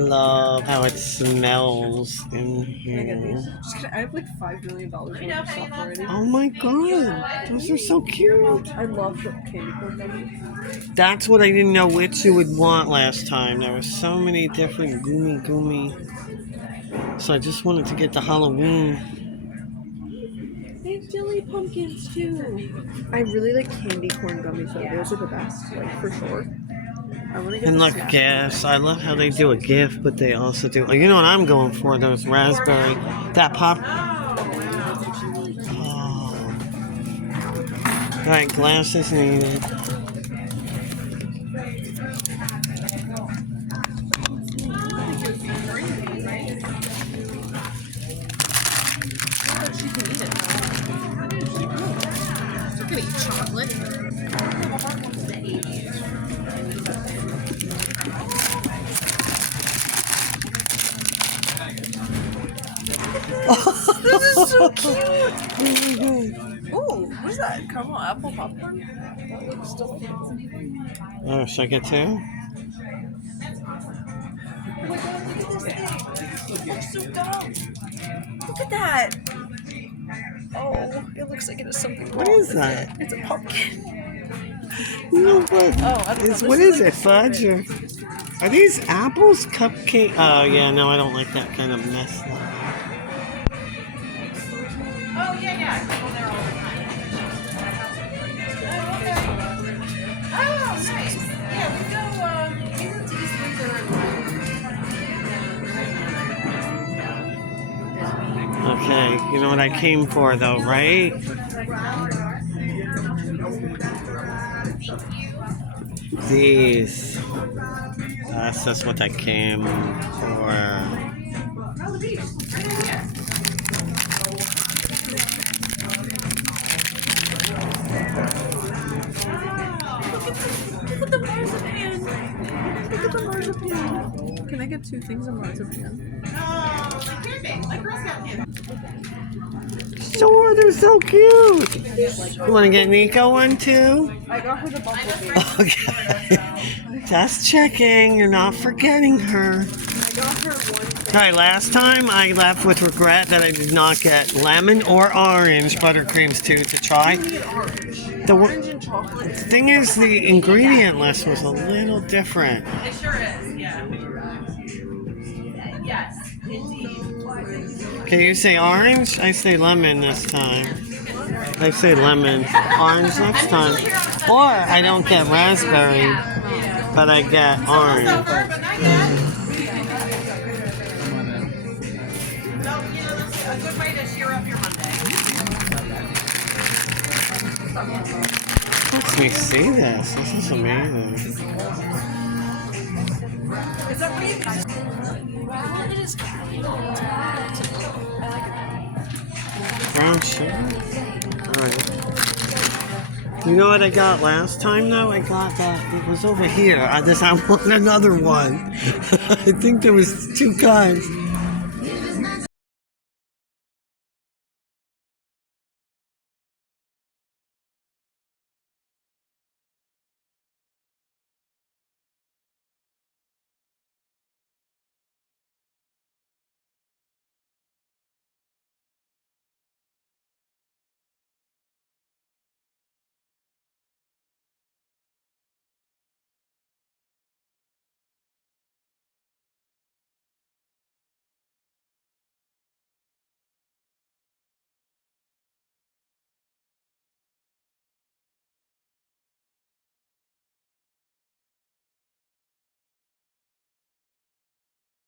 Love how it smells in here. I have like $5 million worth of stuff already. Oh my god, those are so cute. I love the candy corn gummies. That's what I didn't know which you would want last time. There were so many different goomy. So I just wanted to get the Halloween. They have jelly pumpkins too. I really like candy corn gummies though. Those are the best, like for sure. I want to get And the like snack gifts. I love how they do a gift, but they also do. You know what I'm going for? Those raspberry. That pop. Oh. Alright, glasses needed. chocolate. Oh, this is so cute. Oh, what is that? Caramel apple popcorn? That looks still fancy. Oh, should I get two? Oh my god, look at this thing. It looks so dumb. Look at that. Oh, it looks like it is something wrong. What is that? It's a pumpkin. No, but Oh, I don't know. what is it? Fudge or are these apples? Cupcake? Oh yeah, no, I don't like that kind of mess. Oh yeah. I go there all the time. Oh, nice. Yeah, we went to East Windsor. Okay, you know what I came for though, right? These. That's just what I came for. Look at the marzipan. Look at the marzipan. Can I get two things of marzipan? Sure, they're so cute. You want to get Nico one too? I got her the bumblebee. Okay. Just checking. You're not forgetting her. I got her one thing. Alright, last time I left with regret that I did not get lemon or orange buttercreams too to try. Orange and chocolate. The thing is, the ingredient list was a little different. It sure is, yeah. Yes, indeed. Can you say orange? I say lemon this time. I say lemon. Orange next time. Or I don't get raspberry, but I get orange. But not yet. So, that's a good way to cheer up your Monday. Let me see this. This is amazing. Is that what you guys? It is Brown sugar? Alright. You know what I got last time though? I got that. It was over here. I want another one. I think there was two kinds.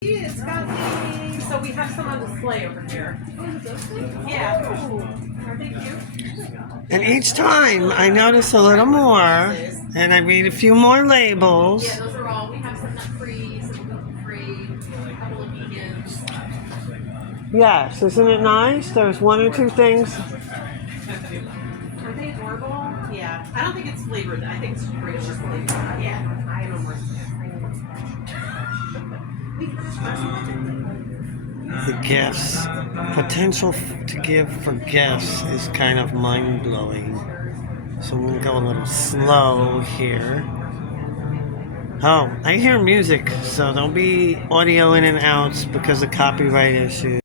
It's got the, so we have some on display over here. Yeah. Thank you. And each time I notice a little more and I read a few more labels. Yeah, those are all. We have some nut-free, some gluten-free, a couple of vegans. Yes, isn't it nice? There's one or two things. Are they adorable? Yeah. I don't think it's flavored. I think it's just regular flavored. Yeah. I don't know. The gifts. Potential to give for gifts is kind of mind-blowing. So I'm going to go a little slow here. Oh, I hear music, so there'll be audio in and outs because of copyright issues.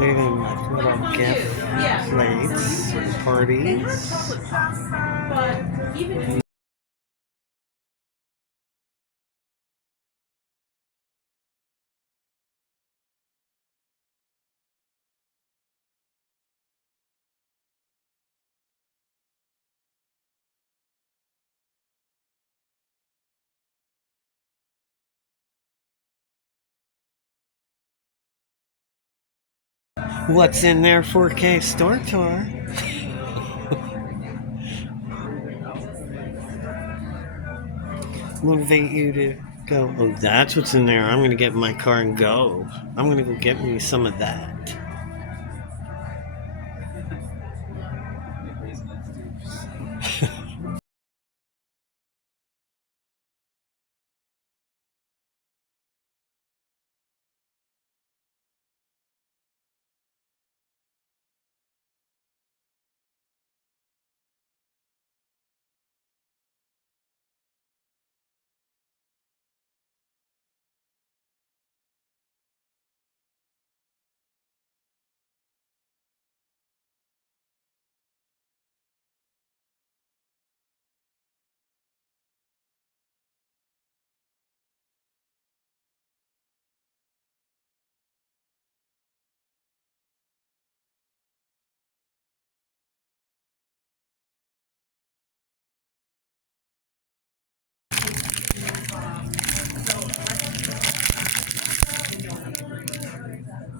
Even like little gift plates, parties. But even What's in their 4K store tour? Motivate you to go, oh, that's what's in there. I'm going to get in my car and go. I'm going to go get me some of that.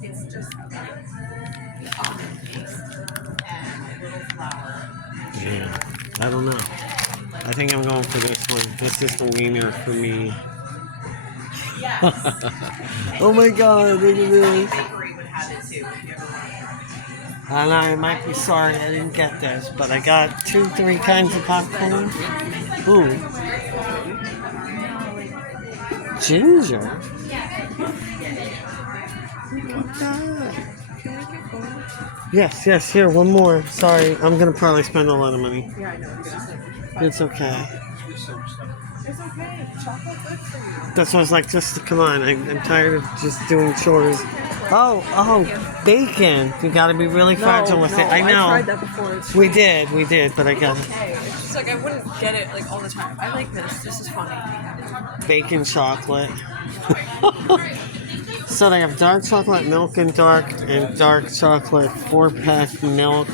it's just almond paste and a little flour. Yeah, I don't know. I think I'm going for this one. This is the wiener for me. Yes. Oh my god, look at this. Bakery would have it too if you ever wanted. And I might be sorry I didn't get this, but I got 3 kinds of popcorn. Ooh. Ginger. Look at that. Can we get going? Yes, here, one more. Sorry, I'm gonna probably spend a lot of money. Yeah, I know. I'm gonna say. It's okay. It's okay. Chocolate good for you. That's why I was like, just come on. I'm tired of just doing chores. Oh, bacon. You gotta be really fragile with it. I know. I tried that before. It's We did, but I got okay. It's just like I wouldn't get it like all the time. I like this. This is funny. bacon chocolate. So they have dark chocolate milk and dark chocolate 4-pack milk.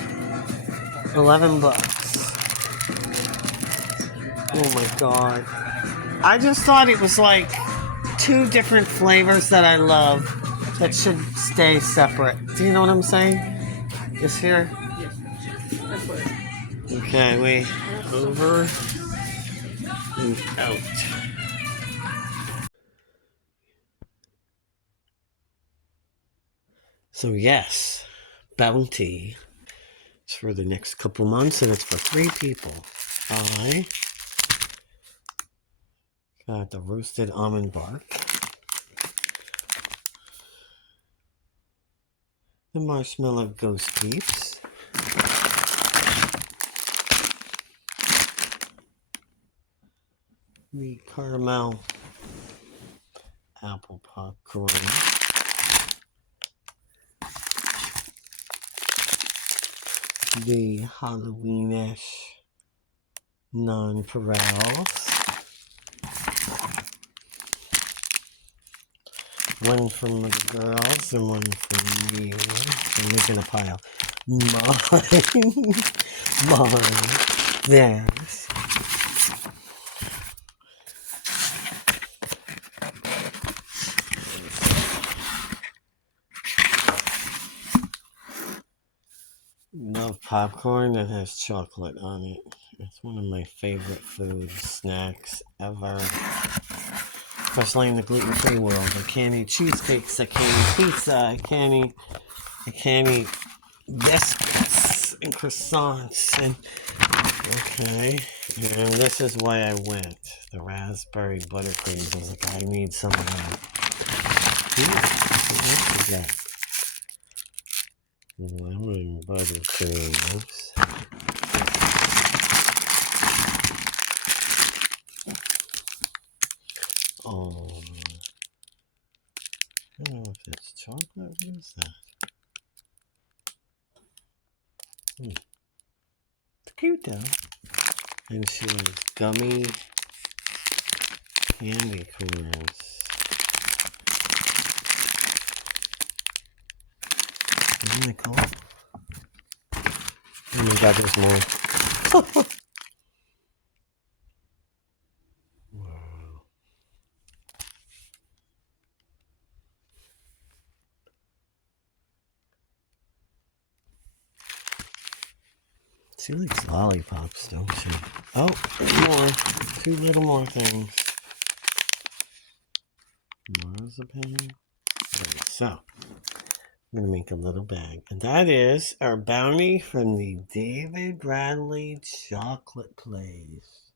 $11. Oh my god. I just thought it was like 2 different flavors that I love that should stay separate. Do you know what I'm saying? Is here? That's what it is. Okay, wait. Over and out. So yes, Bounty. It's for the next couple months, and it's for 3 people. I got the roasted almond bark, the marshmallow ghost peeps, the caramel apple popcorn, the Halloweenish nonpareils, one from the girls and one from me. I'm making a pile. Mine, mine, theirs. Love popcorn that has chocolate on it. It's one of my favorite food snacks ever. Especially in the gluten-free world. I can't eat cheesecakes, I can't eat pizza, I can't eat biscuits and croissants and okay. And this is why I went. The raspberry buttercreams. I was like, I need some of that. What else is that? Lemon buttercreams. Oh, I don't know if it's chocolate. What is that? It's cute though. And she has gummy candy corns. Isn't it cool? Oh my god, there's more. Wow. She likes lollipops, don't she? Oh, more. 2 little more things. Marzipan. Okay, so, I'm going to make a little bag. And that is our bounty from the David Bradley Chocolate Place.